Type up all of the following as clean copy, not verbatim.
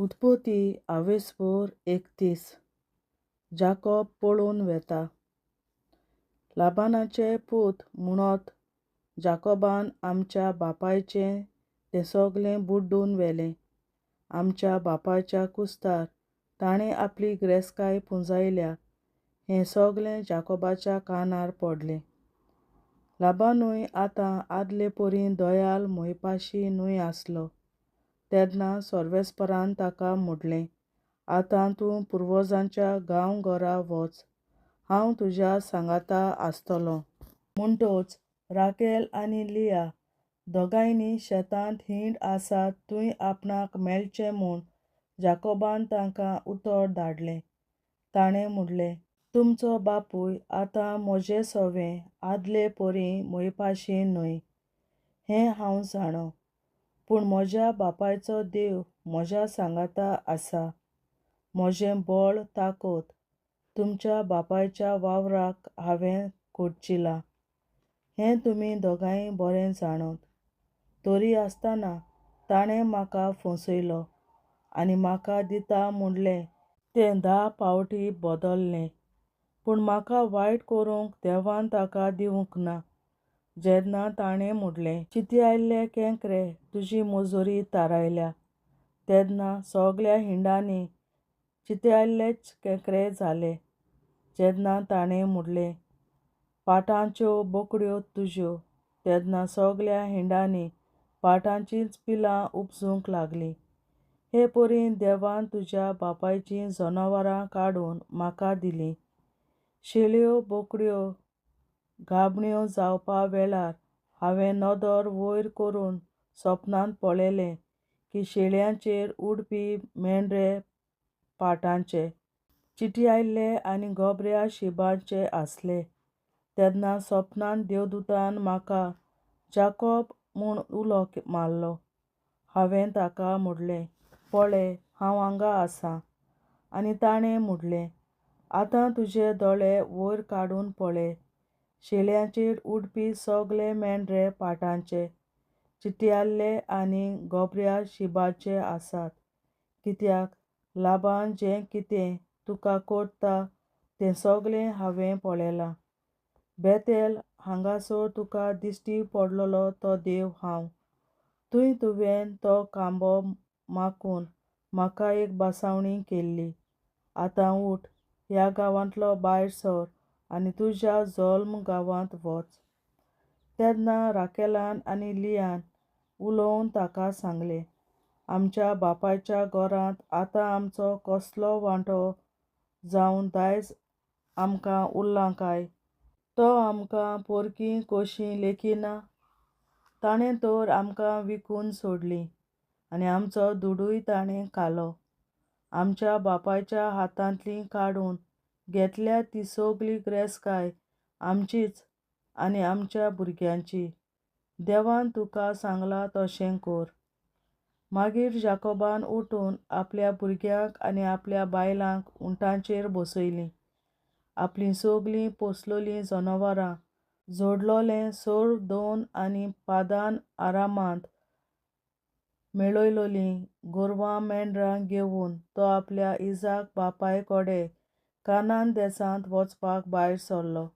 उत्पत्ती 31 जाकोब पळून वेता. लाबानाचे पूत म्हणत जाकोबान आमच्या बापायचें तें सगळें बुड्डून व्हेलें. आमच्या बापायच्या कुस्तार ताणें आपली गिरेस्तकाय पुंजयल्या हें सगळें जाकोबाच्या कानार पडलें. लाबानूय आतां आदले परी दोयाल मोयपाशी न्हय आसलो. तेन्ना सर्वेस्परान ताका म्हणलें, आतां तूं पुर्वजांच्या गांवघरा वच, हांव तुज्या सांगाता आसतलों. म्हणटच राकेल आनी लिया दोगांयनी शेतांत हिंड आसात थंय आपणाक मेळचें म्हूण जाकोबान तांकां उतर धाडलें. ताणें म्हणलें, तुमचो बापूय आतां म्हजें सवें आदले परी मोयपाशी न्हय, हें हांव जाणो. पूण म्हज्या बापायचो देव म्हज्या सांगाता आसा. म्हजें बळ ताकत तुमच्या बापायच्या वावराक हांवें घडचिलां, हें तुमी दोगांय बरें जाणत. तरी आसतना ताणें म्हाका फसयलो आनी म्हाका दिता म्हणलें तें 10 फावटी बदल्लें. पूण म्हाका वायट करूंक देवान ताका दिवंक ना. जेन्ना ताणें म्हणलें, चिंतयल्ले केंकरे तुजी मजुरी थारायल्या, तेन्ना सगळ्या हिंडांनी चिंतयल्लेच केंकरे जाले. जेन्ना ताणें म्हणलें, पाटांच्यो बोकड्यो तुज्यो, तेन्ना सगळ्या हिंडांनी पाटांचींच पिलां उपसूंक लागलीं. हे परी देवान तुज्या बापायचीं जनावरां काडून म्हाका दिलीं. शेळयो बोकड्यो गाबण्यो जावपा वेळार हांवें नदर वयर करून सपनांत पळयलें की शेळयांचेर उडपी मेंढरे पाटांचे, चिंटयल्ले आनी गोबऱ्या शिबांचे आसले. तेन्ना सपनांत देवदूतान म्हाका जाकोब म्हूण उलो मारलो. हांवें ताका म्हणलें, पळय हांव हांगा आसां. आनी ताणें म्हणलें, आतां तुजे दोळे वयर काडून पळय. शेळयांचेर उडपी सगळे मेंढरे पाटांचे, चिंटयल्ले आनी गोबऱ्या शिबांचे आसात. कित्याक लाबान जें कितें तुका करता तें सगळें हांवें पळयलां. बेतेल हांगासर तुका दिश्टी पडलोलो तो देव हांव. थंय तुवें तो खांबो मागून म्हाका एक बासावणी केल्ली. आतां उठ, ह्या गांवांतलो भायर सर आनी तुज्या जल्म गांवांत वच. तेन्ना राकेलान आनी लियान उलोवन ताका सांगलें, आमच्या बापायच्या घरांत आतां आमचो कसलो वांटो जावन दायज आमकां उरलां काय? तो आमकां पोरकीं कशीं लेखिना? ताणें तर आमकां विकून सोडलीं आनी आमचो दुडूय ताणें खालो. आमच्या बापायच्या हातांतली काडून घेतल्या ती सगळी गिरेस्तकाय आमचीच आनी आमच्या भुरग्यांची. देवान तुका सांगलां तशें कर. मागीर जाकोबान उठून आपल्या भुरग्यांक आनी आपल्या बायलांक उंटांचेर बसयलीं. आपलीं सगळीं पोसलोलीं जनावरां, जोडलोलें सर धन आनी पादान आरामांत मेळयलोलीं गोरवां मेंढरां घेवन तो आपल्या इजाक बापाय कोडे कानान देसांत वचपाक भायर सरलो.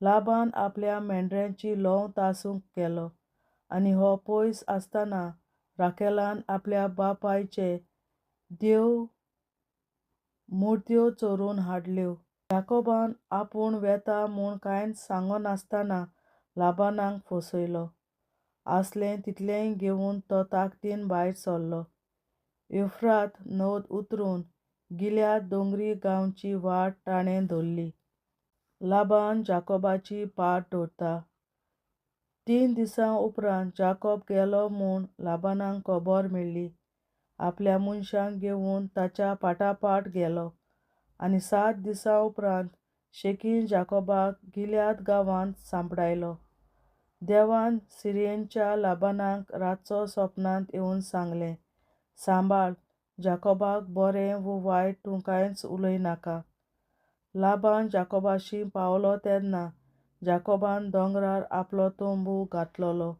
लाबान आपल्या मेंढऱ्यांची ल्हंव तासूंक गेलो आनी हो पयस आसतना राकेलान आपल्या बापायचे देव मुर्त्यो चोरून हाडल्यो. जाकोबान आपूण वेता म्हूण कांयच सांगनासतना लाबानाक फसयलो. आसलें तितलेंय घेवन तो ताकतीन भायर सरलो. युफ्रात न्हंय उतरून गिल्याद दोंगरी गांवची वाट ताणें धरली. लाबान जाकोबाची पाट धरता. 3 दिसां उपरांत जाकोब गेलो म्हूण लाबानाक खबर मेळ्ळी. आपल्या मनशांक घेवन ताच्या फाटाफाट गेलो आनी 7 दिसां उपरांत शेकीन जाकोबाक गिल्याद गांवांत सांपडायलो. देवान सिरियेंच्या लाबानाक रातचो सपनांत येवन सांगलें, सांबाळ, जाकोबाक बरें वो वायट तूं कांयच उलयनाका. लाबान जाकोबाशी पावलो तेन्ना जाकोबान दोंगरार आपलो तंबू घातलोलो.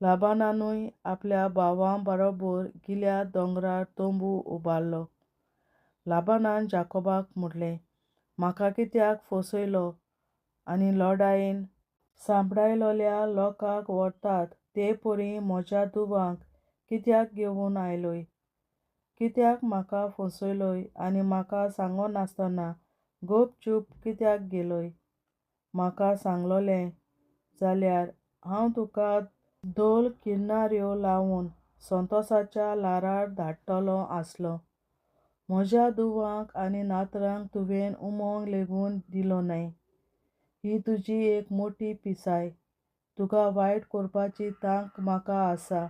लाबानानूय आपल्या भावां बरोबर गिल्याद दोंगरार तोंबू उबारलो. लाबानान जाकोबाक म्हटलें, म्हाका कित्याक फसयलो आनी लॉडायेन सांपडायलोल्या लोकांक व्हरतात ते परी म्हज्या धुवांक कित्याक घेवन आयलोय? कित्याक म्हाका फसयलोय आनी म्हाका सांगनासतना गपचूप कित्याक गेलोय? म्हाका सांगलोलें जाल्यार हांव तुका दोल किन्नाऱ्यो लावन संतोसाच्या लारार धाडटलों आसलों. म्हज्या धुवांक आनी नातरांक तुवें उमोंग लेगून दिलो न्हय. ही तुजी एक मोठी पिसाय. तुका वायट करपाची तांक म्हाका आसा.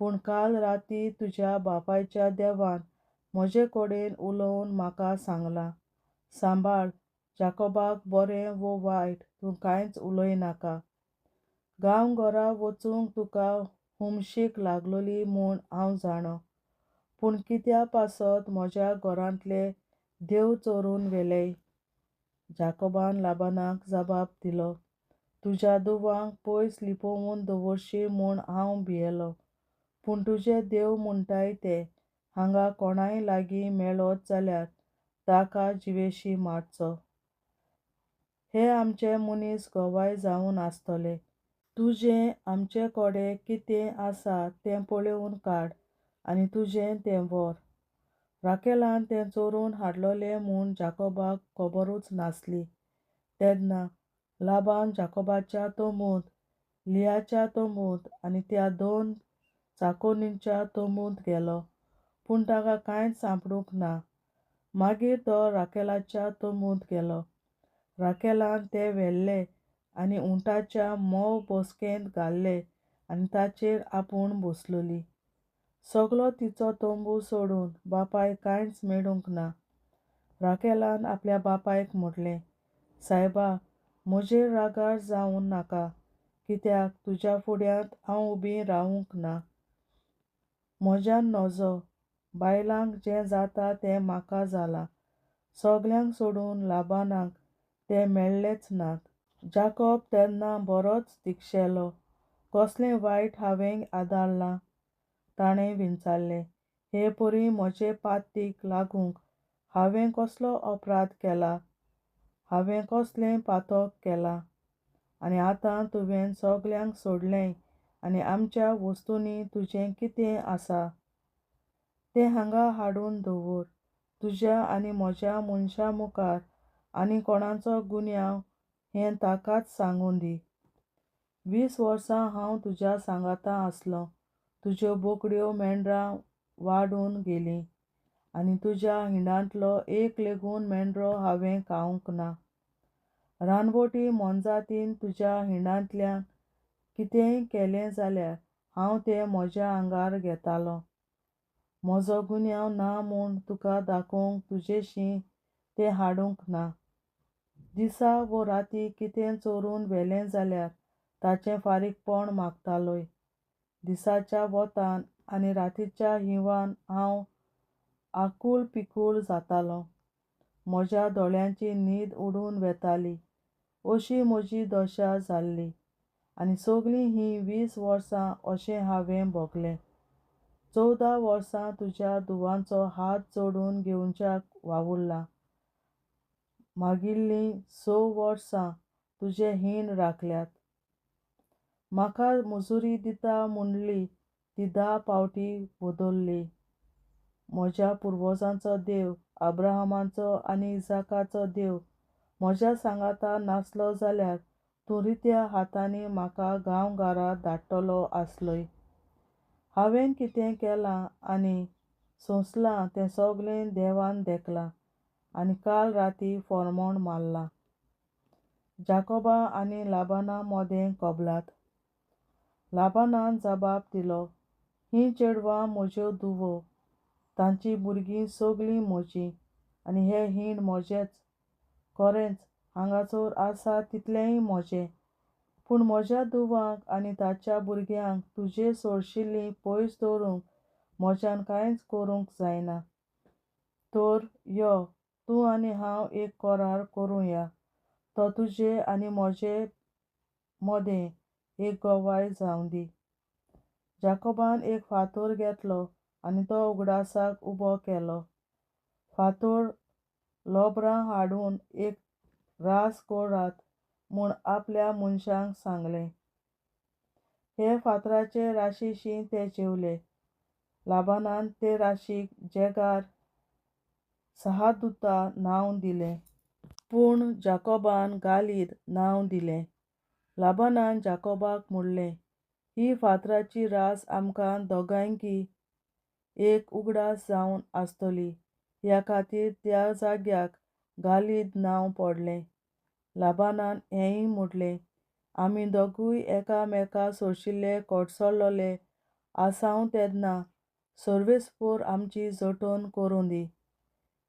पूण काल रातीं तुज्या बापायच्या देवान म्हजे कडेन उलोवन म्हाका सांगलां, सांबाळ, जाकोबाक बरें वो वायट तूं कांयच उलयनाका. गांवघरा वचूंक तुका हुमशीक लागलोली म्हूण हांव जाणो. पूण कित्या पासत म्हज्या घरांतले देव चोरून व्हेलेय? जाकोबान लाबानाक जापाप दिलो, तुज्या धुवांक पयस लिपोवन दवरशी म्हूण हांव भियेलों. पूण तुजे देव म्हणटाय ते हांगा कोणाय लागीं मेळत जाल्यार ताका जिवेशी मारचो. हे आमचे मनीस गोवाय जावन आसतले. तुजें आमचे कडेन कितें आसा तें पळोवन काड आनी तुजें तें व्हर. राकेलान तें चोरून हाडलोलें म्हूण जाकोबाक खबरूच नासली. तेन्ना लाबान जाकोबाच्या तोंबूंत, लियाच्या तोंबूंत आनी त्या 2 चाकोनींच्या तोंबूंत गेलो, पूण ताका कांयच सांपडूंक ना. मागीर तो राकेलाच्या तोंबूंत गेलो. राकेलान तें व्हेल्लें आनी उंटाच्या मोव बसकेंत घालें आनी ताचेर आपूण बसलोली. सगलो तिचो तोंबू सोडून बापायक कांयच मेळूंक ना. राकेलान आपल्या बापायक म्हटलें, सायबा, म्हजेर रागार जावं नाका, कित्याक तुज्या फुड्यांत हांव उबीं रावूंक ना. म्हज्यान नजो, बायलांक जें जाता तें म्हाका जालां. सगल्यांक सोडून लाबानाक ते मेळ्ळेच नात. जाकोब तेन्ना बरोच दिक्षेलो. कसलें वायट हांवें आदारलां? ताणें विचारलें. हे परी म्हजे पातीक लागूंक हांवें कसलो अपराध केला? हांवें कसलें पातक केलां? आनी आतां तुवें सगल्यांक सोडलें आनी आमच्या वस्तूंनी तुजें कितें आसा? तें हांगा हाडून दवर. तुज्या आनी म्हज्या मनशां मुखार आनी कोणाचो गुन्यांव हें ताकाच सांगून दी. 20 वर्सां हांव तुज्या सांगाता आसलों. तुज्यो बोकड्यो मेंढरां वाडून गेलीं आनी तुज्या हिंडांतलो एक लेगून मेंढरो हांवें खावंक ना. रानवटी मोनजातीन तुज्या हिंडांतल्यान कितेंय केलें जाल्यार हांव तें म्हज्या आंगार घेतालों. म्हजो गुन्यांव ना म्हूण तुका दाखोवंक तुजेशीं तें हाडूंक ना. दिसा वो राती कितें चोरून व्हेलें जाल्यार ताचें फारीकपण मागतालोय. दिसाच्या वतान आनी रातीच्या हिंवान हांव आकूळ पिकूळ जातालों. म्हज्या दोळ्यांची न्हीद उडून वेताली. अशी म्हजी दशा जाल्ली आनी सगळीं हीं 20 वर्सां अशें हांवें भोगलें. 14 वर्सां तुज्या धुवांचो हात जोडून घेवच्याक वावुरलां. मागिल्लीं 6 वर्सां तुजे हीण राखल्यात. म्हाका मजुरी दिता म्हणली ती 10 पावटी बदल्ली. म्हज्या पुर्वजांचो देव, अब्राहमाचो आनी इसाकाचो देव म्हज्या सांगाता नासलो जाल्यार तूं रित्या हातांनी म्हाका गांवघरांत धाडटलो आसलोय. हांवें कितें केलां आनी सोंसलां तें सगलें देवान देखलां आनी काल रातीं फर्मोण मारलां. जाकोबा आनी लाबाना मोदें कबलात. लाबानान जापाप दिलो, हीं चेडवां म्हज्यो धुवो, तांचीं भुरगीं सगलीं म्हजीं आनी हें हीण म्हजेंच. खरेंच हांगासर आसा तितलेंय म्हजें. पूण म्हज्या धुवांक आनी ताच्या भुरग्यांक तुजे सोडशिल्लीं पयस दवरूंक म्हज्यान कांयच करूंक जायना. तर यो, तूं आनी हांव एक करार करुया. तो तुजे आनी म्हजे मोदें एक गोवाय जावं दी. जाकोबान एक फातर घेतलो आनी तो उगडासाक उबो केलो. फातर लोबरां हाडून एक रास करात म्हूण आपल्या मनशांक सांगलें. हे फातराचे राशीशी ते जेवले. लाबानान ते राशीक जेगार सहादुता नांव दिलें, पूण जाकोबान गालीद नांव दिलें. लाबानान जाकोबाक म्हणलें, ही फातराची रास आमकां दोगांयकी एक उगडास जावन आसतली. ह्या खातीर त्या जाग्याक गालीद नांव पडलें. लाबानान हेंय म्हणलें, आमी दोगूय एकामेका सोडशिल्ले कोडसरलोले आसांव तेन्ना सर्वेस्पोर आमची जतन करूं दी.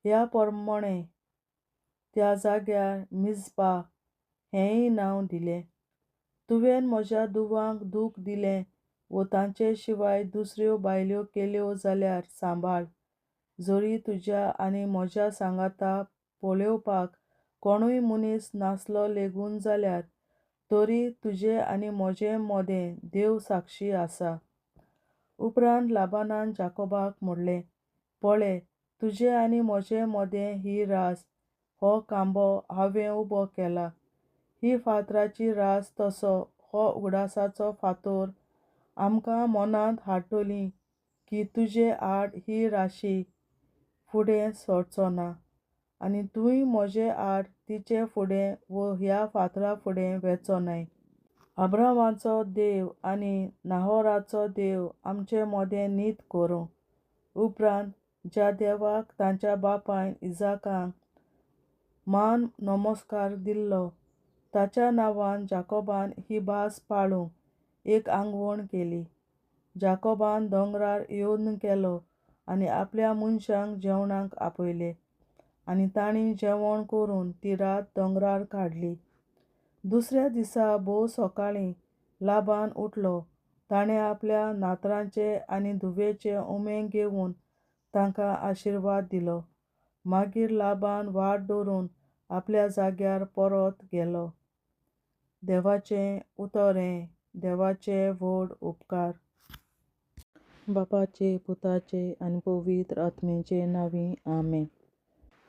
ह्या प्रमाणें त्या जाग्यार मिझपा हेंय नांव दिलें. तुवें म्हज्या धुवांक दूख दिलें व तांचे शिवाय दुसऱ्यो बायल्यो केल्यो जाल्यार सांबाळ. जरी तुज्या आनी म्हज्या सांगाता पळोवपाक कोणूय मनीस नासलो लेगून जाल्यार तरी तुजे आनी म्हजे मोदें देव साक्षी आसा. उपरांत लाबानान जाकोबाक म्हणलें, पळय, तुजे आनी म्हजे मोदें ही रास, हो खांबो हांवें उबो केला. ही फातराची रास तसो हो उगडासाचो फातर आमकां मनांत हाडटली की तुजे आड ही राशी फुडें सरचो ना, आनी तूंय म्हजे आड तिचे फुडें व ह्या फातरा फुडें वचचो न्हय. अब्रामाचो देव आनी नाहोराचो देव आमचें मोदें नीत करूं. उपरांत ज्या देवाक तांच्या बापायन इसाकाक मान नमस्कार दिल्लो, ताच्या नांवान जाकोबान ही भास पाळूंक एक आंगवण केली. जाकोबान दोंगरार येवजण केलो आनी आपल्या मनशांक जेवणाक आपयलें, आनी तांणी जेवण करून ती रात दोंगरार काडली. दुसऱ्या दिसा भोव सकाळीं लाबान उठलो. ताणें आपल्या नातरांचे आनी धुवेचे उमेग घेवन तांकां आशिर्वाद दिलो. मागीर लाबान वाट धरून आपल्या जाग्यार परत गेलो. देवाचें उतोरें. देवाचे व्हड उपकार. बापाचे, पुताचे आनी पवित्र आत्म्याचे नांवीं आमेन.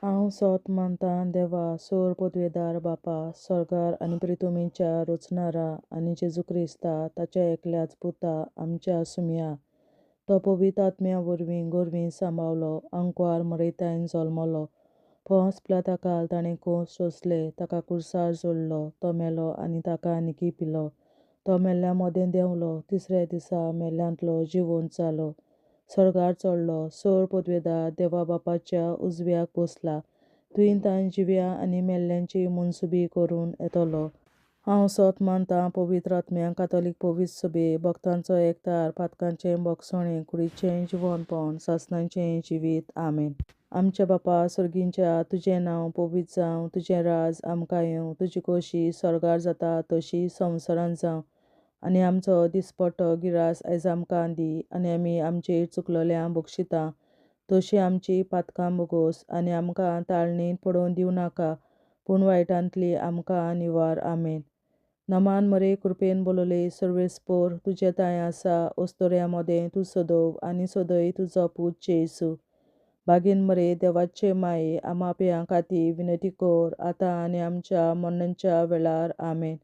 हांव सोत मानतां देवा, सोर पदवेदार बापा, स्वर्गार आनी पृथ्वीच्या रचणारा, आनी जेजू क्रिस्ता ताच्या एकल्याच पुता आमच्या सुम्या. तो पवित्र आत्म्या वरवीं गोरवीं सांबाळलो, अंकवार मरयतायन जल्मलो. पोंस पिलाताकाल ताणें खूंस सोंसले, ताका क्रुसार जोडलो. तो मेलो आनी ताका निकी पिलो. तो मेल्ल्या मोदें देंवलो. तिसऱ्या दिसा मेल्ल्यांतलो जिवंत जालो. स्वर्गार चडलो. सोर पदवेदार देवा बापाच्या उजव्याक बसला. थंय तांय जिव्या आनी मेल्ल्यांची मनसुबी करून येतलो. हांव सोत मानतां पवित्र आत्म्याक, कातोलीक पवित्र सभे, भक्तांचो एकठार, पातकांचें भोगसणें, कुडीचें जिवंतपण, सासणाचें जिवीत. आमेन. आमच्या बापा सुर्गींच्या, तुजें नांव पवित्र जावं, तुजें राज आमकां येवं, तुजी खोशी स्वर्गार जाता तशी संवसारांत जावं. आनी आमचो दिसपट्टो गिरास आयज आमकां दी. आनी आमी आमचेर चुकलोल्यांक बक्षिता तशीं आमची पातकां बोगोस. आनी आमकां ताळणेंत पडोवन दिवं नाका, पूण वायटांतली आमकां निवार. आमेन. नमान मरे, कृपेन बोलले, सर्वेस्पोर तुजे तांय आसा. ओस्तोऱ्या मोदें तूं सदव आनी सदय तुजो पूत जेसू. बागेन मरे, देवाचे माये, आमा पियां खातीर विनंती कर, आतां आनी आमच्या मरणाच्या वेळार. आमेन.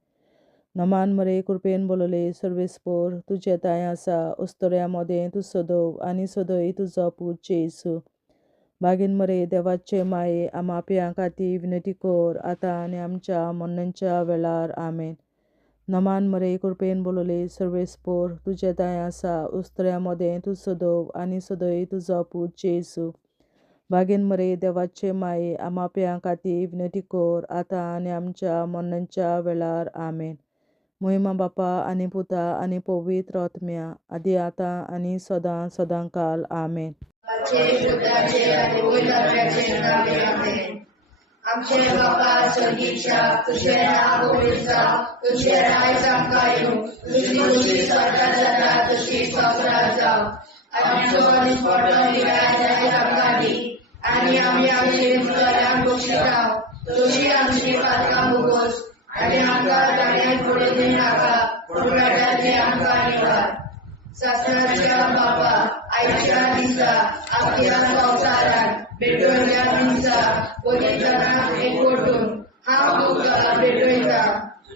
नमान मरे, कृपेन बोलले, सर्वेस्पोर तुजे तांय आसा. ओस्तोऱ्या मोदें तूं सदव आनी सदय तुजो पूत जेसू. बागेन मरे, देवाचे माये, आमा पियां खातीर विनंती कर, आतां आनी आमच्या मरणाच्या वेळार. आमेन. नमान मरे, कृपेन बोलले, सर्वेस्पोर तुजे तांय आसा. ओस्तोऱ्या मोदें तूं सदव आनी सदय तुजो पूत जेसू. बागेन मरे, देवाचे माये, आमा पियां खातीर विनंती कर, आतां आनी आमच्या मरणाच्या वेळार. आमेन. महिमा बापा आनी पुता आनी पवित्र आत्म्या, आदी आतां आनी सदां सदांकाल. आमेन. आमचे बापा स्वर्गीच्या, तुझे नाव पवित्र जावं, तुझे राज आमकां येवं, तुजी खुशी स्वर्गार जाता तशी संवसारांत जावं. आमचो दिसपट्टो गिराय आयज आमकां दी. आनी आमी आमचे चुकलोल्यांक बक्षिता तशी आमची पातकां बोगोस. आनी आमकां ताळणेंत पडोवन दिवं नाका, पूण वायटांतली आमकां निवार. शास्त्राच्या बाबा आयच्या दिसा आपल्या संसारात भेटवल्या दिसा बलिदानाक एकवटून हांव तुका भेटयता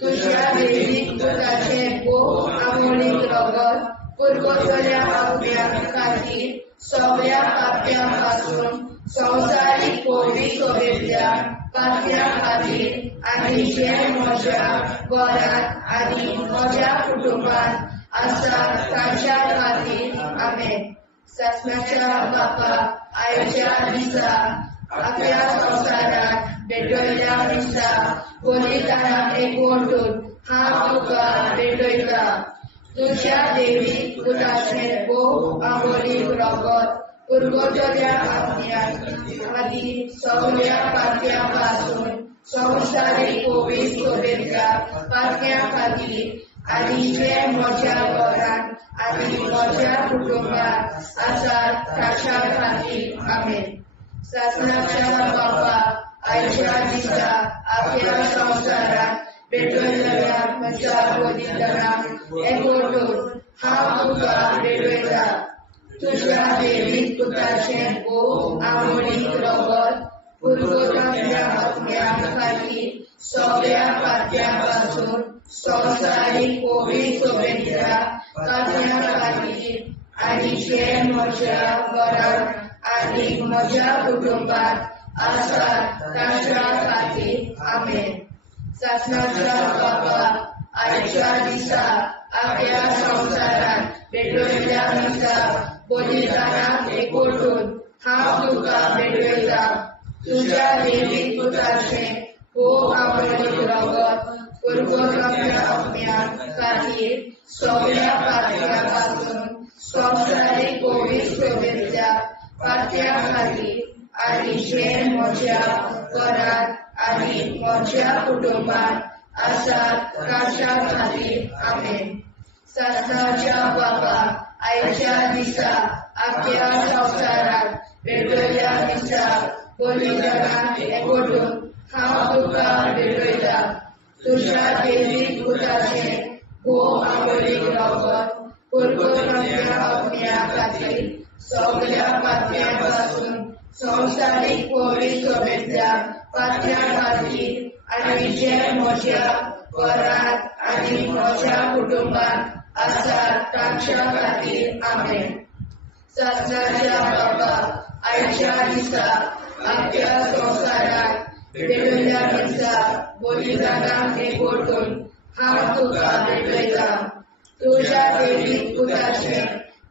तुझ्या देवीक पुताचे भोव आमोणीक रगत पुरवतल्या आपल्या खातीर सगळ्या पाप्यां पासून संवसारीक कोवी सोबेतल्या पाप्यां खातीर आनी जे म्हज्या घरांत आनी म्हज्या कुटुंबांत आसा तांच्या खातीर आमेन. शासनाच्या बापा आयच्या दिसा आपल्या संसारात भेटयल्या दिसा बलिदानाक एकवटून हांव तुका भेटयता तुझ्या देवीक पुताचे भोव आमोणीक रगत पुरवतल्या आपल्या खातीर सगळ्या पाप्यां पासून संवसारीक कोवी सोबेतल्या पाप्यां खातीर आनी जे म्हज्या घरांत आनी म्हज्या कुटुंबांत आसात तांच्या खातीर आमेन. शासनाच्या बापा आयच्या दिसा आपल्या संसारात भेटयल्या म्हज्या बलिदानाक एकवटून हांव तुका भेटयता तुझ्या देवीक पुताचे भोव आमोणीक रगत पुरवतल्या आपल्या खातीर सगळ्या पाप्यां पासून संवसारीक कोवी सोबेतल्या पाप्यां खातीर आनी जे म्हज्या घरांत आनी म्हज्या कुटुंबांत आसात तांच्या खातीर आमेन. शासनाच्या बापा आयच्या दिसा आपल्या संसारात भेटयल्या दिसा बलिदानाक एकवटून हांव तुका भेटयता तुझ्या देवीक पुताचे भोव आमोणीक रगत पुरवतल्या आपल्या खातीर सगळ्या पाप्यां पासून संवसारीक कोवी सोबेतल्या पाप्यां खातीर आनी जे म्हज्या घरांत आनी म्हज्या कुटुंबांत आसात तांच्या खातीर आमेन. शासनाच्या बापा आयच्या दिसा आपल्या संसारात भेटयल्या दिसा बलिदानाक एकवटून हांव तुका भेटयता तुझ्या देवीक पुताचे भोव आमोणीक रगत पुरवतल्या आपल्या खातीर सगळ्या पाप्यां पासून संवसारीक कोवी सोबेतल्या पाप्यां खातीर आनी जे म्हज्या घरांत आनी म्हज्या कुटुंबांत आसात तांच्या खातीर आमेन. शासनाच्या बापा आयच्या दिसा आपल्या संसारात भेटयल्या दिसा बलिदानाक एकवटून हांव तुका भेटयता तुझ्या देवीक पुताचे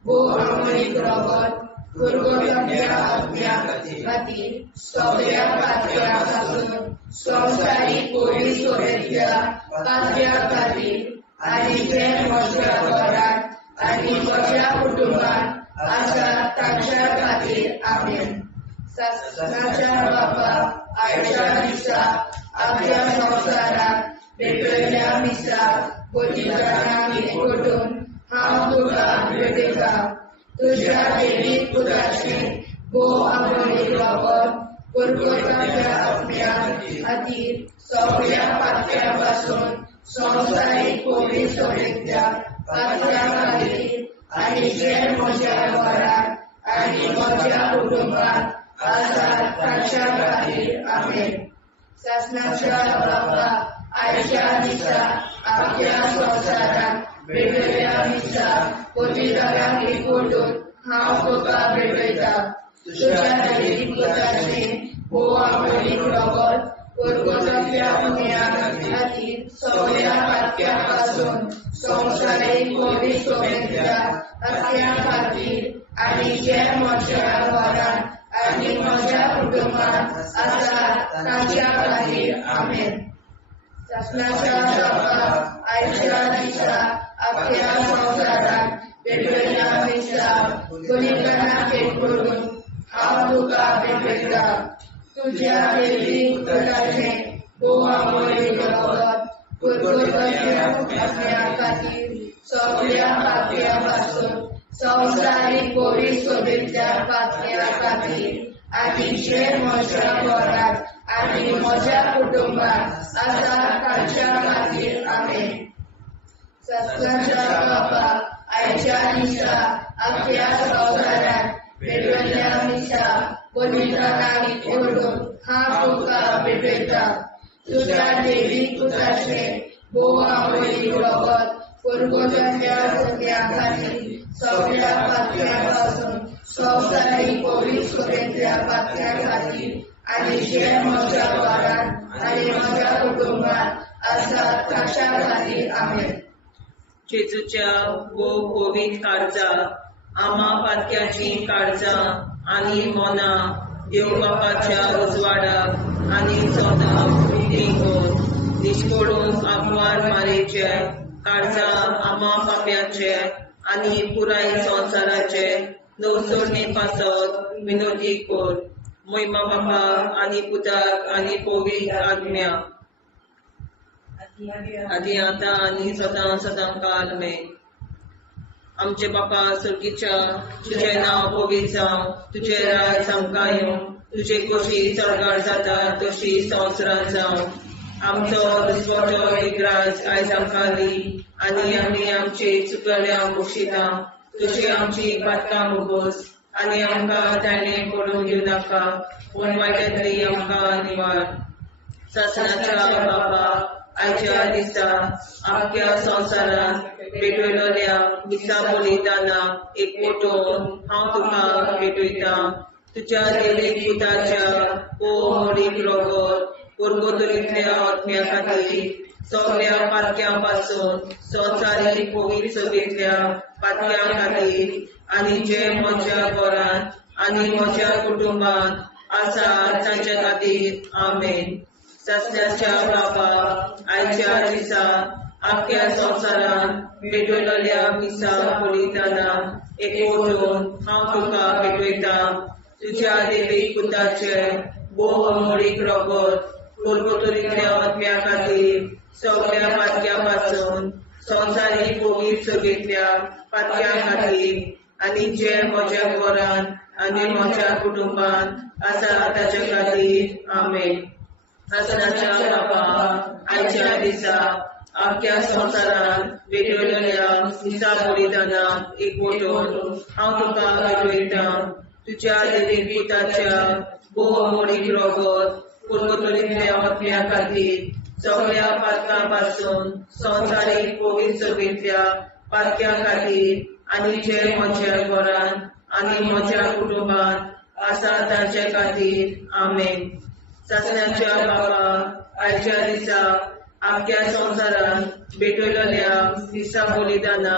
भोव आमोणीक रगत पुरवतल्या आपल्या खातीर सगळ्या पाप्यां पासून संवसारीक कोवी सोबेतल्या पाप्यां खातीर आनी जे म्हज्या घरांत आनी म्हज्या कुटुंबांत आसात तांच्या खातीर आमेन. शासनाच्या बापा आयच्या दिसा आपल्या संसारात भेटयल्या दिसा बलिदानाक एकवटून हांव तुका भेटयता तुझ्या देवीक पुताचे भोव आमोणीक रगत पुरवतल्या आपल्या खातीर सगळ्या पाप्यां पासून संवसारीक कोवी सोबेतल्या पाप्यां खातीर आनी जे म्हज्या घरांत आनी म्हज्या कुटुंबांत आसात तांच्या खातीर आमेन. शासनाच्या बापा आयच्या दिसा आपल्या संसारात भेटयल्या दिसा बलिदानाक एकवटून हांव तुका भेटयता तुझ्या देवीक पुताचे भोव आमोणीक रगत पुरवतल्या आपल्या खातीर सगळ्या पाप्यां पासून संवसारीक कोवी सोबेतल्या पाप्यां खातीर आनी जे म्हज्या घरांत आनी म्हज्या कुटुंबांत आसात तांच्या खातीर आमेन. शासनाच्या बापा आयच्या दिसा आपल्या संसारात भेटयल्या दिसा बलिदानाक एकवटून हांव तुका भेटयता तुझ्या देवीक पुताचे भोव आमोणीक रगत पुरवतल्या आपल्या खातीर सगळ्या पाप्यां पासून संवसारीक कोवी सोबेतल्या पाप्यां खातीर आनी जे म्हज्या घरांत आनी म्हज्या कुटुंबांत आसात तांच्या खातीर आमेन. शासनाच्या बापा आयच्या दिसा अख्ख्या संवसारात पेटयल्ल्या दिसा पवित्र नावीक ओरडून हांव तुका पेटयता. तुज्या देवीक पुताचे भोव आंबोळी रगत पुरगोजांतल्या सगळ्या खातीर सगळ्या पातक्यां पासून संवसारीक पवित्र सभेंतल्या पातक्यां खातीर आनी जे म्हज्या घरांत आनी म्हज्या कुटुंबांत आसात ताच्या खातीर आमेन. जेजूच्या भोव पवित्र काळजा आमा पातक्याची काळजां आनी मनां देव बापाच्या उजवाडाक आनी सदांच उक्तींक निश्कोडून आग्वार मारेचे काळजा आमा पाप्याचे आनी पुराय संवसाराचे नवसोडणे पासत विनोदी कोर. महिमा बापा आनी पुताक आनी पवित्र आत्म्या आदी आतां आनी सदां सदां काल आमेन. आमचे बापा सुर्गीच्या तुजें नांव पवित्र जावं, तुजें राज आमकां येवं, तुजे कशी सरकार जाता तशी संवसारांत जावं. आमचो दिसवटो विग्रास आयज आमकां दी आनी आमी आमचे चुकल्यांक बक्षिता. तुजी आमची पातकां मुगोस आनी आमकां ताणें पडूंक दिवं नाका, पूण वायटांतली आमकां निवार. सासणाच्या बापा आयच्या दिसा आख्ख्या संवसारांत पेटयलोल्या दिसा बलिदाना एकवटून हांव तुका पेटयता. तुज्या देवीक पुताच्या मोडीक रगत पुरगोतरींतल्या आत्म्या खातीर सगळ्या पातक्यां पासून संवसारीक पवित्र सभेंतल्या पातक्यां खातीर आनी जे म्हज्या घरांत आनी म्हज्या कुटुंबांत आसा तांच्या खातीर आमेन. सासण्याच्या बापा आयच्या दिसा आख्ख्या संवसारांत पेटयलोल्या दिसा बलिदाना एकवटून हांव तुका पेटयता. तुज्या देवीक पुताचे भोव मोडीक रगत पुरगोतरींतल्या आत्म्या खातीर सगळ्या पातक्यां पासून संवसारीक पवित्र सभेंतल्या पातक्यां खातीर आनी जे म्हज्या घरांत आनी म्हज्या कुटुंबांत आसा ताच्या खातीर आमेन. सासणाच्या बापा आयच्या दिसा आख्ख्या संवसारांत पेटयलोल्या दिसा बलिदाना एकवटून हांव तुका पेटयता. तुज्या देवीक पुताच्या भोव मोडीक रगत पुरगोतरींतल्या आत्म्या खातीर सगळ्या पातकां पासून संवसारीक पवित्र सभेंतल्या पातक्यां खातीर आनी जे म्हज्या घरांत आनी म्हज्या कुटुंबांत आसा तांचे खातीर आमेन. सासण्याच्या बापा आयच्या दिसा आख्ख्या संवसारांत पेटयलोल्या दिसा बलिदाना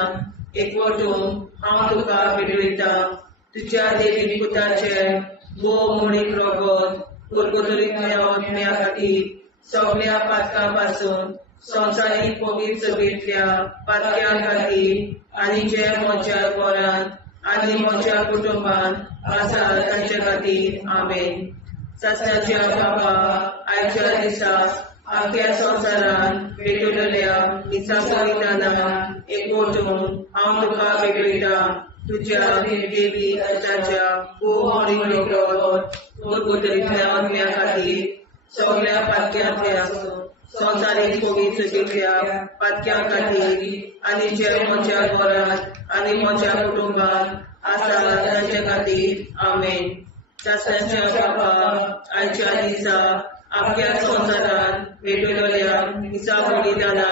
एकवटून हांव तुका पेटयता. तुज्या देवीक पुताचे भोव मोडीक रगत पुरगोतरींतल्या आत्म्या खातीर सगळ्या पातकां पासून संवसारीक पवित्र सभेंतल्या पातक्यां खातीर आनी जे म्हज्या घरांत आनी म्हज्या कुटुंबांत आसा तांचे खातीर आमेन. सासण्याच्या बापा आयच्या दिसा आख्ख्या संवसारांत पेटयलोल्या दिसा बलिदाना एकवटून हांव तुका पेटयता. तुज्या देवीक पुताच्या भोव मोडीक रगत पुरगोतरींतल्या आत्म्या खातीर सगळ्या पातक्यांतल्या संवसारीक पवित्र सभेंतल्या पातक्यां खातीर आनी जे म्हज्या घरांत आनी म्हज्या कुटुंबांत आसा तांचे खातीर आमेन. सासण्याच्या बापा आयच्या दिसा आख्ख्या संवसारांत पेटयलोल्या दिसा बलिदाना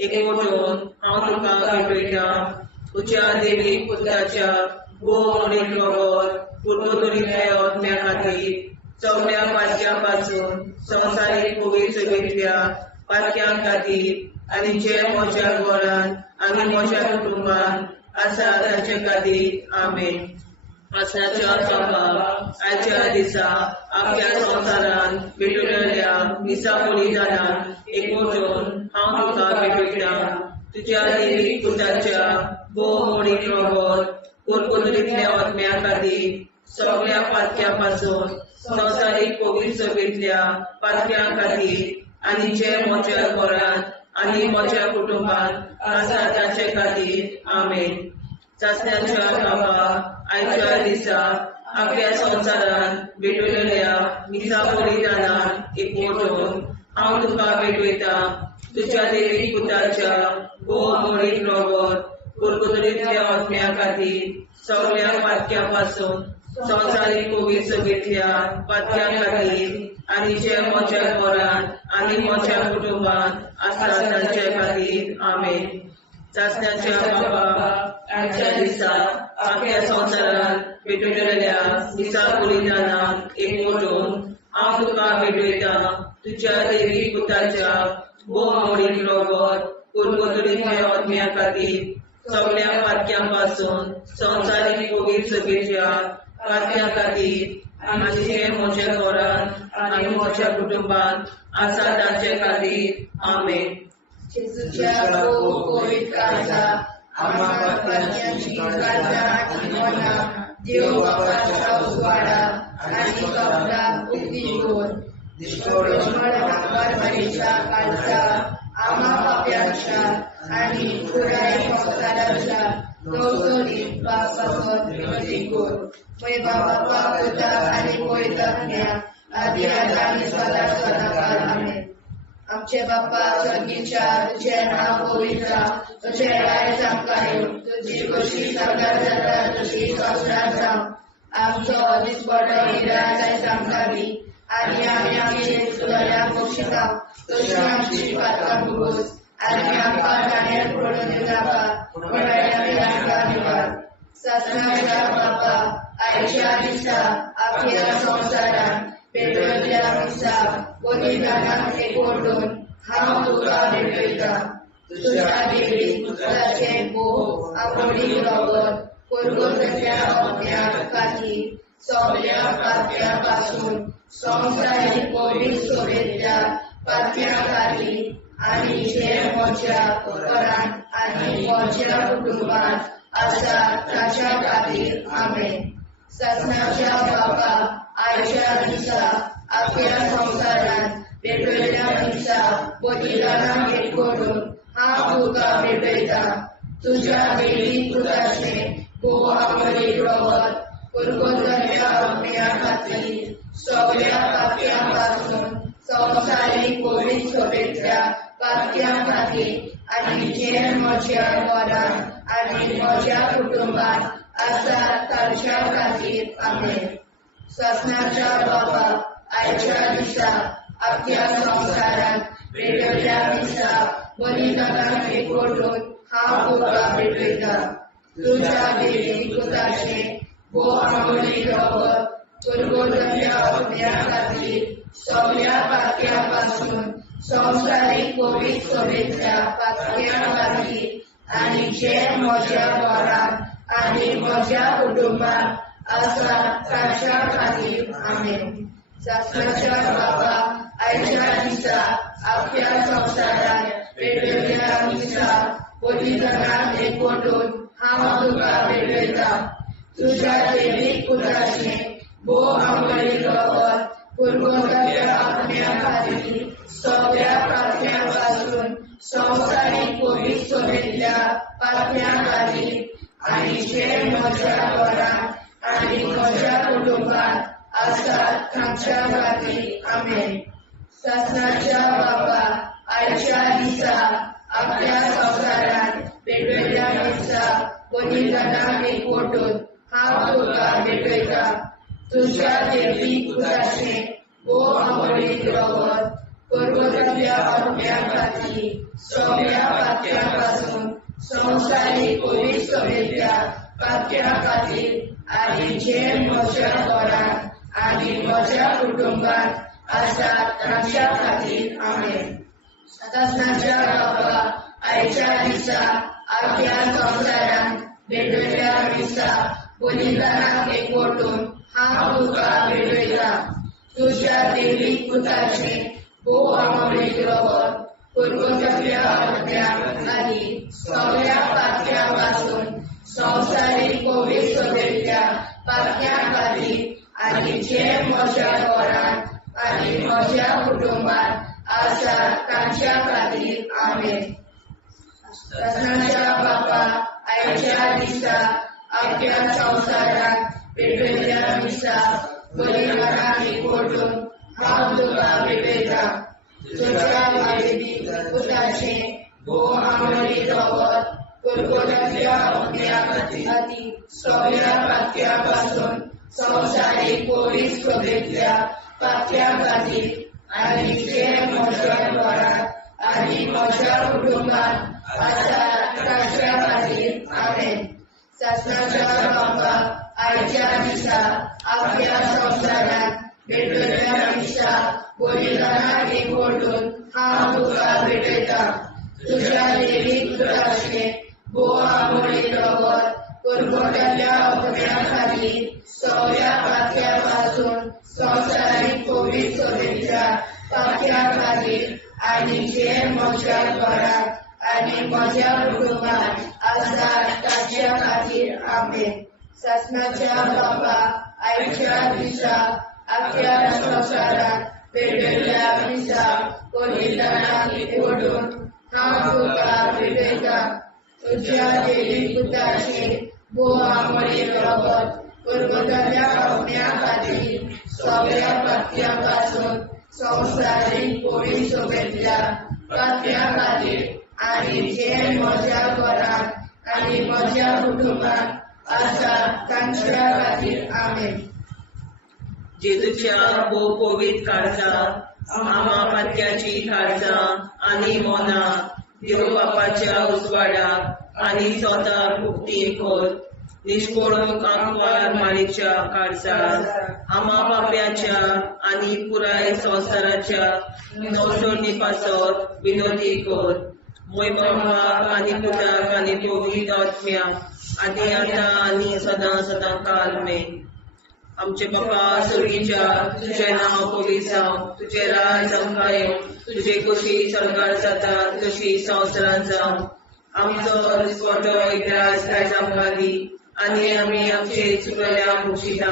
एकवटून हांव तुका पेटयता. तुज्या देवीक पुताच्या भोव मोडीक रगत पुरगोतरींतल्या आत्म्या खातीर सगळ्या पातक्यां पासून संवसारीक पवित्र सभेंतल्या पातक्यां खातीर आनी जे म्हज्या घरांत आनी म्हज्या कुटुंबांत आसा तांचे खातीर आमेन. सासण्याच्या बापा आयच्या दिसा आख्ख्या संवसारांत पेटयलोल्या दिसा बलिदाना एकवटून हांव तुका पेटयता. तुज्या देवीक पुताच्या भोव मोडीक रगत पुरगोतरींतल्या आत्म्या खातीर सगळ्या पातक्यां पासून संवसारीक पवित्र सभेंतल्या पातक्यां खातीर आनी जे म्हज्या घरांत आनी म्हज्या कुटुंबांत आसा तांचे खातीर आमेन. सासण्याच्या बापा आयच्या दिसा आख्ख्या संवसारांत पेटयलोल्या दिसा बलिदाना एकवटून हांव तुका पेटयता. तुज्या देवीक पुताच्या भोव मोडीक रगत कुरकुतरीतल्या आत्म्या खातीर सगळ्या पातक्यापासून संवसारीक कोवीड सगळ्या पातक्या खातीर आनी जे म्हज्या घरान आनी म्हज्या कुटुंबात आसा तांचे खातीर आमेन. चाचण्याच्या बाबा आजच्या दिसा आख्या संवसारात भेटलेल्या दिसा बलिदानाक एकवटून हांव तुका भेटयता तुज्या देवी पुताच्या भोवमोडीक रगत कुरकुतरीतल्या आत्म्या खातीर सगळ्या पातक्यांपासून संवसारीक कोवीड सगळ्या पातक्या खातीर आनी जे म्हज्या घरान आनी म्हज्या कुटुंबात आसा तांचे खातीर आमेन. जेजूच्या कोविड काळजा आम्हा पातकांची काळजा आनी मना देव बापाच्या उजवाडा आनी सगळा उक्ती करून परमेच्या काळजा आम्हा पाप्यांच्या आनी पुराय संवसाराच्या गवसणीत बापावर विनंती कर. पळय बाबा पुता आनी पळयता आदी आनी सदा सदाकाळ आमेन. आमचे बाप्पा स्वर्गीच्या तुझे नाव पवित्र तुझे राय आमकां येवं तुजी कशी सगळ्यात जाता तशी संवसारात जावं. आमचो दिसपडो हिराय आमकां दी आनी आमी आमचे सुदाऱ्याक बक्षिता तशी आमची पातकां भोगोस आनी आमकां गाण्यार पडून नाका पूण आमी आमकां निवाड. ससनाच्या बाप्पा आयच्या दिसा आख्या संवसारान पेटयल्ल्या दिसा बलिदानाक एकवटून हांव तुका भेटयता तुज्या देवी पुताचे भोव आवडीक रगत कुरकुतरीतल्या आत्म्या खातीर सगळ्या पातक्या पासून संवसारीक कोवीड सगळ्या पातक्या खातीर आनी जे म्हज्या घरान आनी म्हज्या कुटुंबात आसा ताच्या खातीर आमेन. ससनाच्या बाबा आयच्या दिसा आख्या संवसारान भेटयल्ल्या दिसा बलिदानाक एकवटून हांव तुका भेटयता तुज्या देवी पुताचे भोव आवडीक रगत कुरकुतरीतल्या आत्म्या खातीर सगळ्या पातक्या पासून संवसारीक कोवीड सगळ्या पातक्या खातीर आनी जे म्हज्या घरान आनी म्हज्या कुटुंबात आसा तांच्या खातीर आमेन. ससनाच्या बाबा आयच्या दिसा आख्या संवसारान भेटयल्ल्या दिसा बलिदानाक एकवटून हांव तुका भेटयता तुज्या देवी पुताचे भोव आवडीक रगत कुरकुतरीतल्या आत्म्या खातीर सगळ्या पातक्या पासून संवसारीक कोवीड सगळ्या पातक्या खातीर आनी जे म्हज्या घरान आनी म्हज्या कुटुंबात आसा तांच्या खातीर आमेन. ससनाच्या बाबा आयच्या दिसा आख्या संवसारान भेटयल्ल्या दिसा बलिदानाक एकवटून हांव तुका भेटयता तुज्या देवी पुताचे भोव आवडीक रगत कुरकुतरीतल्या आत्म्या खातीर सगळ्या पातक्या पासून संवसारीक कोवीड सगळ्या पातक्या खातीर आनी जे म्हज्या घरान आनी म्हज्या कुटुंबात आसा तांच्या खातीर आमेन. ससनाच्या बाबा आयच्या दिसा आख्या संवसारान भेटयल्ल्या दिसा बलिदानाक एकवटून हांव तुका भेटयता तुज्या देवी पुताचे भोव आवडीक रगत कुरकुतरीतल्या आत्म्या खातीर सगळ्या पातक्या पासून संवसारीक कोवीड सगळ्या पातक्या खातीर आनी जे म्हज्या घरान आनी म्हज्या कुटुंबात आसा तांच्या खातीर आमेन. ससनाच्या बाबा आयच्या दिसा आख्या संवसारान भेटयल्ल्या दिसा बलिदानाक एकवटून हांव तुका भेटयता तुज्या देवी पुताचे भोव आवडीक रगत कुरकुतरीतल्या आत्म्या खातीर सगळ्या पातक्या पासून संवसारीक कोवीड सगळ्या पातक्या खातीर आनी जे म्हज्या घरान आनी म्हज्या कुटुंबात आसा तांच्या खातीर आमेन. ससनाच्या बापा आयच्या दिसा आख्या संवसारान भेटयल्ल्या दिसा बलिदानाक एकवटून हांव तुका भेटयता तुज्या देवी पुताचे भोव आवडीक रगत कुरकुराच्या ओंत्या खातीर सगळ्या पातक्यापासून संवसारीक कोविड शुभेच्छा पातक्या खातीर आनी जे म्हज्या घरांत आनी म्हज्या कुटुंबात आसा ताच्या खातीर आमेन. शासनाच्या बापाक आयच्या दिसा आपल्या संवसारांत भेटलेल्या दिसा बलिदानाक एकवटून हांव तुका भेटयता. तुज्या देवीक पुत्राचे बोवा मोडी रगत कुरकुटाच्या ओंत्या खातीर सगळ्या पातक्यापासून संवसारीक कोविड शुभेच्छा पातक्या खातीर आनी जे म्हज्या घरांत आनी म्हज्या कुटुंबात आसा ताच्या खातीर आमेन. शासनाच्या बापाक आयच्या दिसा आपल्या संवसारांत भेटलेल्या दिसा बलिदानाक एकवटून हांव तुका भेटयता. तुज्या देवीक पुत्राचे बोवा मोडी रगत कुरकुटाच्या ओंत्या खातीर सगळ्या पातक्यापासून संवसारीक कोविड शुभेच्छा पातक्या खातीर आनी जे म्हज्या घरांत आनी म्हज्या कुटुंबात आसा तांच्या खातीर आमेन. जेजूच्या भोव कोविड काळजां आमा पातक्याची काळजां आनी मोना देव बापाच्या उजवाडाक आनी स्वताक मुक्ती कोर. निष्पळूक आंकवार माळेच्या काळजां आमा बाप्याच्या आनी पुराय संवसाराच्या संसोडणी पासत विनोदी कोर. मोय बापाक आनी पुताक आनी पवित्र आत्म्या आदी आतां आनी सदां सदां काल मेन. आमचे बापा स्वर्गीच्या तुझें नांव पवित्र जावं, तुजें राज आमकां येवं, तुजी कशी स्वर्गार जाता तशी संवसारांत जावं. आमचो दिसवटो एकदांच आयज आमकां दी आनी आमी आमचे चुकल्यांक मुक्षिता.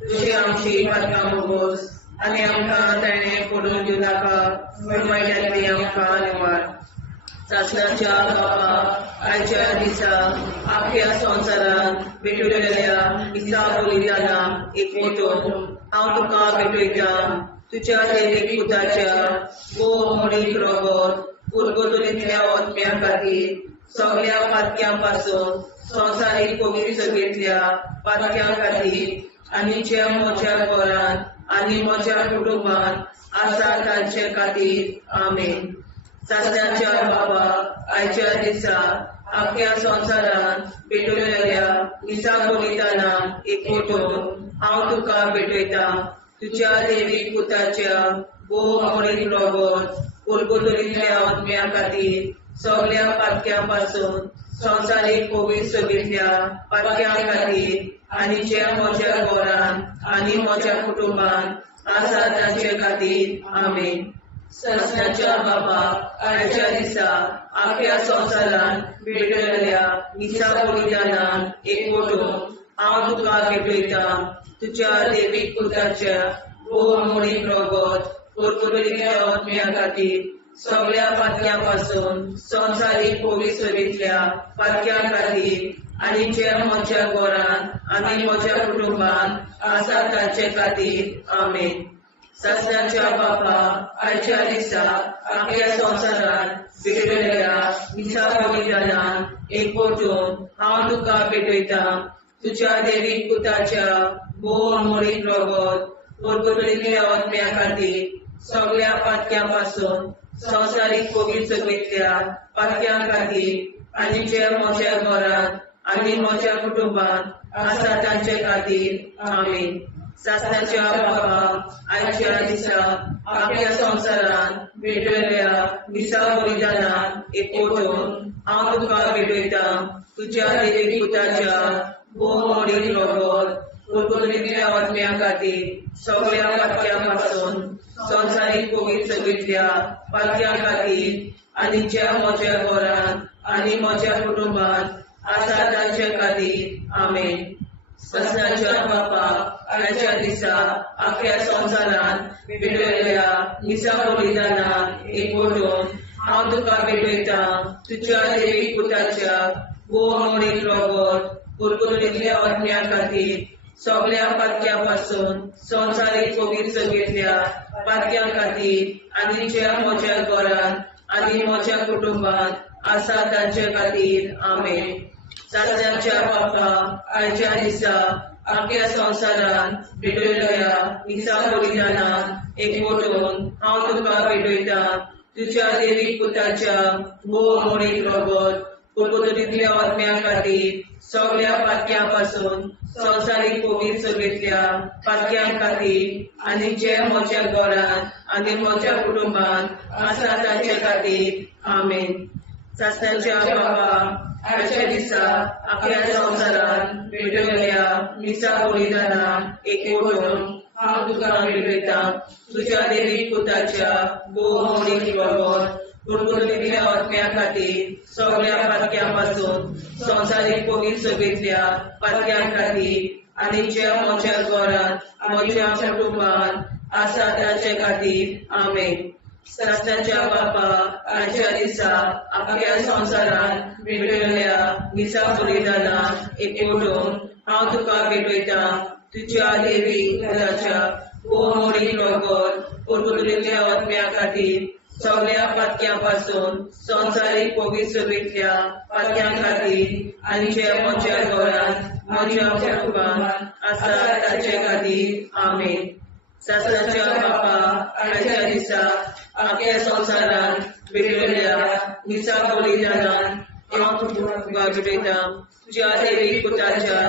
तुजी आमची पातकां मोगोस आनी आमकां ताणें पडून दिवं नाका, वायट्यांतली आमकां निवार. शासनाच्या बापा आयच्या दिसा आख्या संवसारांत भेटलेल्या दिसा बलिदानाक एकवटून हांव तुका भेटयता. तुज्या देवीक पुताच्या बोव मोडीक रगत कुरकुटलेल्या ओंत्या खातीर सगळ्या पातक्यापासून संवसारीक कोविड शुभेच्छा पातक्या खातीर आनी जे म्हज्या घरांत आनी म्हज्या कुटुंबात आसा तांचे खातीर आमेन. शासनाच्या बापा आयच्या दिसा आख्या संवसारांत भेटलेल्या दिसा बलिदानाक एकवटून हांव तुका भेटयता. तुज्या देवीक पुताच्या बोव मोडीक रगत कुरकुटलेल्या ओंत्या खातीर सगळ्या पातक्यापासून संवसारीक कोविड शुभेच्छा पातक्या खातीर आनी जे म्हज्या घरांत आनी म्हज्या कुटुंबात आसा तांचे खातीर आमेन. शासनाच्या बापा आयच्या दिसा आख्या संवसारांत भेटलेल्या दिसा बलिदानाक एकवटून हांव तुका भेटयता. तुज्या देवीक पुताच्या बोव मोडीक रगत कुरकुटलेल्या ओंत्या खातीर सगळ्या पातक्यापासून संवसारीक कोविड शुभेच्छा पातक्या खातीर आनी जे म्हज्या घरांत आनी म्हज्या कुटुंबात आसा तांचे खातीर आमेन. शासनाच्या बापा आयच्या दिसा आख्या संवसारांत भेटलेल्या दिसा बलिदानाक एकवटून हांव तुका भेटयता. तुज्या देवीक पुताच्या बोव मोडीक रगत कुरकुटलेल्या ओंत्या खातीर सगळ्या पातक्यापासून संवसारीक कोविड शुभेच्छा पातक्या खातीर आनी जे म्हज्या घरांत आनी म्हज्या कुटुंबात आसा तांचे खातीर आमेन. शासनाच्या बापा आयच्या दिसा आख्या संवसारांत भेटलेल्या दिसा बलिदानाक एकवटून हांव तुका भेटयता. तुज्या देवीक पुताच्या बोव मोडीक रगत कुरकुटलेल्या ओंत्या खातीर सगळ्या पातक्यापासून संवसारीक कोविड शुभेच्छा पातक्या खातीर आनी जे म्हज्या घरांत आनी म्हज्या कुटुंबात आसा तांचे खातीर आमेन. शासनाच्या बापा आयच्या दिसा आख्या संवसारांत भेटलेल्या दिसा बलिदानाक एकवटून हांव तुका भेटयता. तुज्या देवीक पुताच्या बोव मोडीक रगत कुरकुटलेल्या ओंत्या खातीर सगळ्या पातक्यापासून संवसारीक कोविड शुभेच्छा पातक्या खातीर आनी जे म्हज्या घरांत आनी म्हज्या कुटुंबात आसा तांचे खातीर आमेन. सासऱ्याच्या बापा आयच्या दिसा आख्या संवसारान भेटयल्या मिसा बलिदानाक एकवटून हांव तुका भेटयता तुज्या देवीक पुताच्या भोव मोडीक रगत पुर्तुगींतल्या आत्म्या खातीर सगळ्या पातक्यां पासून संवसारीक पवित्रसभेंतल्या पातक्यां खातीर आनी जे म्हज्या घरांत आनी म्हज्या कुटुंबांत आसा तांचे खातीर आमेन. सासऱ्याच्या बापा आयच्या दिसा आख्या संवसारान भेटयल्या मिसा बलिदानाक एकवटून हांव तुका भेटयता तुज्या देवीक पुताच्या भोव मोडीक रगत पुर्तुगींतल्या आत्म्या खातीर सगळ्या पातक्यां पासून संवसारीक पवित्रसभेंतल्या पातक्यां खातीर आनी जे म्हज्या घरांत म्हज्या कुटुंबांत आसा तांचे खातीर आमेन. सासऱ्याच्या बापा आयच्या दिसा आख्या संवसारान भेटयल्या मिसा बलिदानाक एकवटून हांव तुका भेटयता तुज्या देवीक पुताच्या भोव मोडीक रगत पुर्तुगींतल्या आत्म्या खातीर सगळ्या पातक्यां पासून संवसारीक पवित्रसभेंतल्या पातक्यां खातीर आनी जे म्हज्या घरांत म्हज्या कुटुंबांत आसा तांचे खातीर आमेन. सासऱ्याच्या बापा आयच्या दिसा आख्या संवसारान भेटयल्या मिसा बलिदानाक हांव तुका भेटयता तुज्या देवीक पुताच्या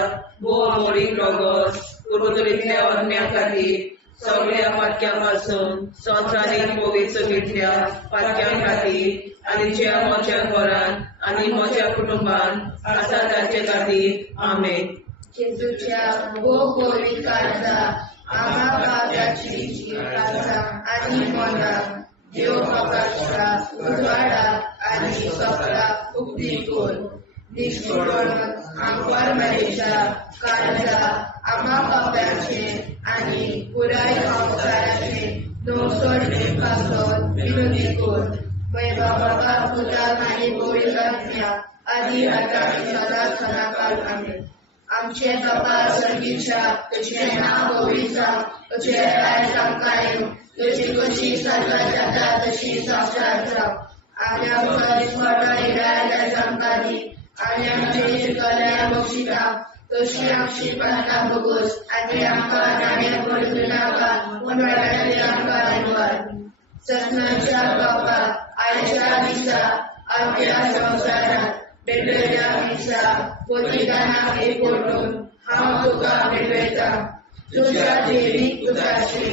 भोव मोडीक रगत पुर्तुगींतल्या आत्म्या खातीर सगळ्या पातक्यां पासून संवसारीक पवित्रसभेंतल्या पातक्यां खातीर आनी जे म्हज्या घरांत आनी म्हज्या कुटुंबांत आसा तांचे खातीर आमेन. जेजूच्या भोव पवित्र काळजा आम्हा पापाची काळजा आनी मना देव बापाच्या उजवाडा आनी सपना उक्ती कोर निष्ठुर आमकां मेळच्या काळजा आम्हा पापाचे आनी पुराय संवसाराचे नवसोड पासून विनोदी कोर वैभव बाबा पुता आनी पवित्र आदी आता सदा सदाकाळ आमेन. आमचे बाबा सर्गीच्या तुझे नाव पवित्र तुझे राज आमकां तुझी कशी स्वर्गात जाता तशी संवसारांत जावं आनी आमकां दिसपट्टो इराय आमकां दी आनी आमचे इश्टगल्या बक्षिता तशी आमची प्रार्थना भोगोस आनी आमकां नाणे पडूं नाका पूण वायटांतल्यान आमकां वाचय. ससनाच्या बापा आयच्या दिसा आख्या संवसारांत भेटयल्या मिसा बलिदानाक एकवटून हांव तुका भेटयता तुज्या देवीक पुताचे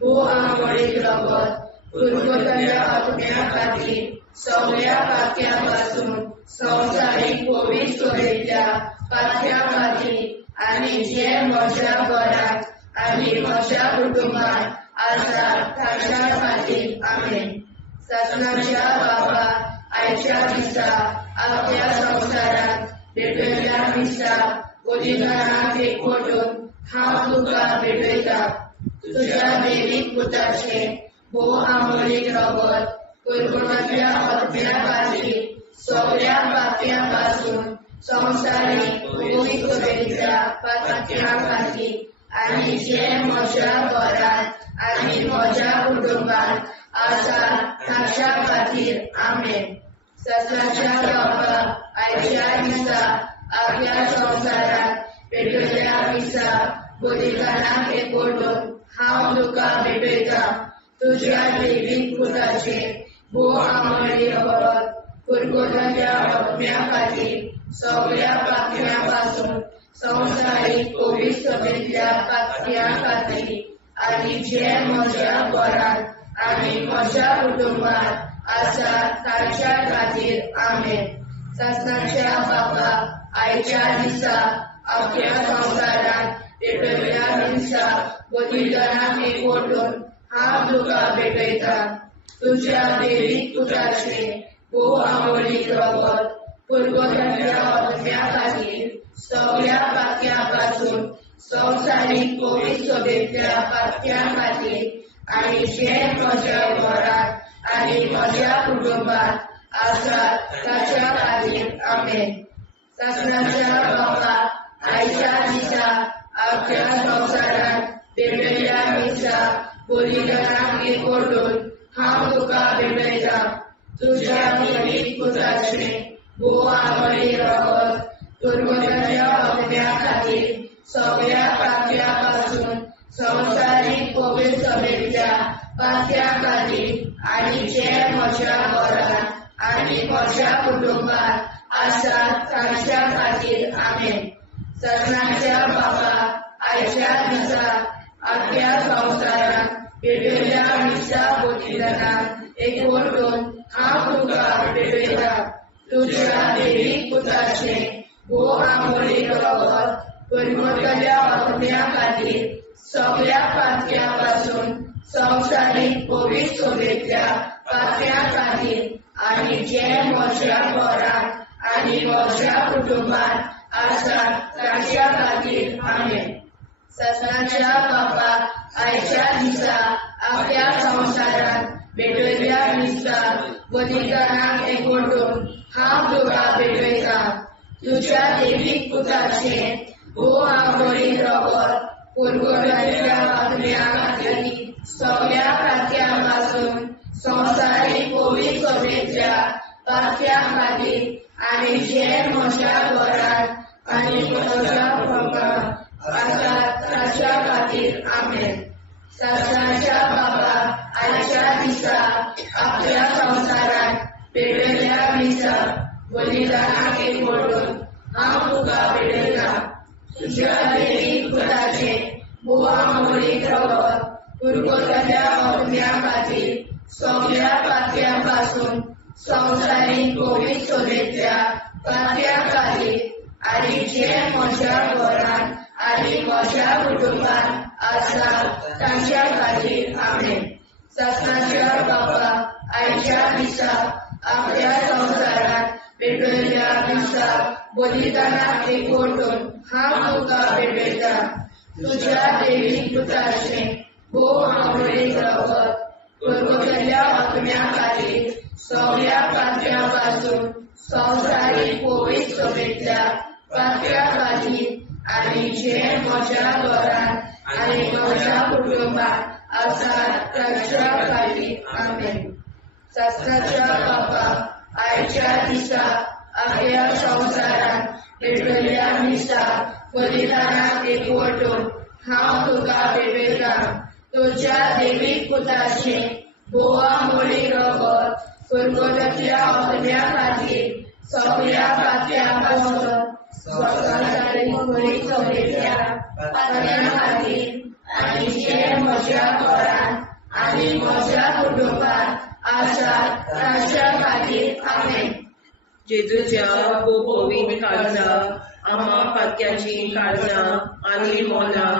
भोव मोडीक रगत पुर्तुगींतल्या आत्म्या खातीर सगळ्या पातक्यां पासून संवसारीक पवित्रसभेंतल्या पातक्यां खातीर आनी जे म्हज्या घरांत आनी म्हज्या कुटुंबांत आसा तांच्या खातीर आमेन. ससनाच्या बापा आयच्या दिसा आख्या संवसारांत भेटयल्या मिसा बलिदानाक एकवटून हांव तुका भेटयता तुज्या देवीक पुताचे भोव मोडीक रगत पुर्तुगींतल्या आत्म्या खातीर सगळ्या पातक्यां पासून संवसारीक पवित्रसभेंतल्या पातक्यां खातीर आनी जे म्हज्या घरांत आनी म्हज्या कुटुंबांत आसा तांच्या खातीर आमेन. ससनाच्या बापा आयच्या दिसा आख्या संवसारांत भेटयल्या मिसा बलिदानाक एकवटून हांव तुका भेटयता तुज्या देवीक पुताचे भोव मोडीक रगत पुर्तुगींतल्या आत्म्या खातीर सगळ्या पातक्यां पासून संवसारीक पवित्रसभेंतल्या पातक्यां खातीर आनी जे म्हज्या घरांत आनी म्हज्या कुटुंबांत आसा तांच्या खातीर आमेन. ससनाच्या बापा आयच्या दिसा आख्या संवसारांत भेटयल्या मिसा बलिदानाक एकवटून हांव तुका भेटयता तुज्या देवीक पुताचे भोव मोडीक रगत पुर्तुगींतल्या आत्म्या खातीर सगळ्या पातक्यां पासून संवसारीक पवित्रसभेंतल्या पातक्यां खातीर आनी जे म्हज्या घरांत आनी म्हज्या कुटुंबांत आसा तांच्या खातीर आमेन. ससनाच्या बापा आयच्या दिसा आख्या संवसारांत भेटयल्या मिसा बलिदानाक एकवटून हांव तुका भेटयता तुझ्या दैवीक पुत्राचे भोव आमोली रगत पुरवठाच्या अग्न्या खातीर सगळ्या पातळ्यांपासून संवसारीक पवित्र सभेच्या पातळ्या खातीर आनी जे म्हज्या घरांत आनी म्हज्या कुटुंबात आसात तांच्या खातीर आमेन. सगळ्यांच्या बाबा आयच्या दिसा आख्या संवसारान पेटयल्ल्या मिसा बलिदानाक एकवटून हांव तुका पेटयता. तुझ्या दैवीक पुत्राचे भोव आमोली रगत पुरवठाच्या अग्न्या खातीर सगळ्या पातळ्यांपासून संवसारीक पवित्र सभेच्या पातळ्या खातीर आनी जे म्हज्या घरांत आनी म्हज्या कुटुंबात आसात तांच्या खातीर आमेन. सगळ्यांच्या बापाक आयच्या दिसा आख्या संवसारान पेटयल्ल्या मिसा बलिदानाक एकवटून हांव तुका पेटयता. तुझ्या दैवीक पुत्राचे भोव आमोली रगत पुरवठाच्या अग्न्या खातीर सगळ्या पातळ्यांपासून संवसारीक पवित्र सभेच्या पातळ्या खातीर आनी जे म्हज्या घरांत आनी म्हज्या कुटुंबात आसात तांच्या खातीर आमेन. सगळ्यांच्या बाबा आयच्या दिसा आख्या संवसारान पेटयल्ल्या मिसा बलिदानाक एकवटून हांव तुका पेटयता. तुझ्या दैवीक पुत्राचे भोव आमोली रगत पुरवठाच्या अग्न्या खातीर सगळ्या पातळ्यांपासून संवसारीक पवित्र सभेच्या पातळ्या खातीर आनी जे म्हज्या घरांत आनी म्हज्या कुटुंबात आसात तांच्या खातीर आमेन. सगळ्यांच्या बाबा आयच्या दिसा आख्या संवसारान पेटयल्ल्या मिसा बलिदानाक एकवटून हांव तुका पेटयता. तुझ्या दैवीक पुत्राचे भोव आमोली रगत पुरवठाच्या अग्न्या खातीर सगळ्या पातळ्यांपासून संवसारीक पवित्र सभेच्या पातळ्या खातीर आनी जे म्हज्या घरांत आनी म्हज्या कुटुंबात आसात तांच्या खातीर आमेन. सगळ्यांच्या बाबा आयच्या दिसा आख्या संवसारान पेटयल्ल्या मिसा बलिदानाक एकवटून हांव तुका पेटयता. तुझ्या दैवीक पुत्राचे भोव आमोली रगत पुरवठाच्या अग्न्या खातीर सगळ्या पातळ्यांपासून संवसारीक पवित्र सभेच्या पातळ्या खातीर आनी जे म्हज्या घरांत आनी म्हज्या कुटुंबात आसात तांच्या खातीर आमेन. जेजूच्या पवित्र काळजा आम्हा पातक्याची काळजां आनी मोला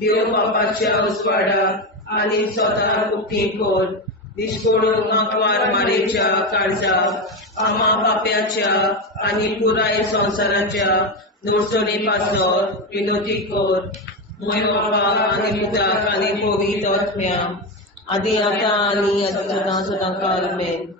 देव बापाच्या उजवाडाक आनी स्वता उक्ती कोर. दिसपडून आंकवार मारेच्या काळजा आम्हा पाप्याच्या आनी पुराय संवसाराच्या नोडसणी पासर विनोदी कोर. मोय बापाक आनी पुताक आनी पवित्र आत्म्या आदी आतां आनी सदां सदां काल आमेन.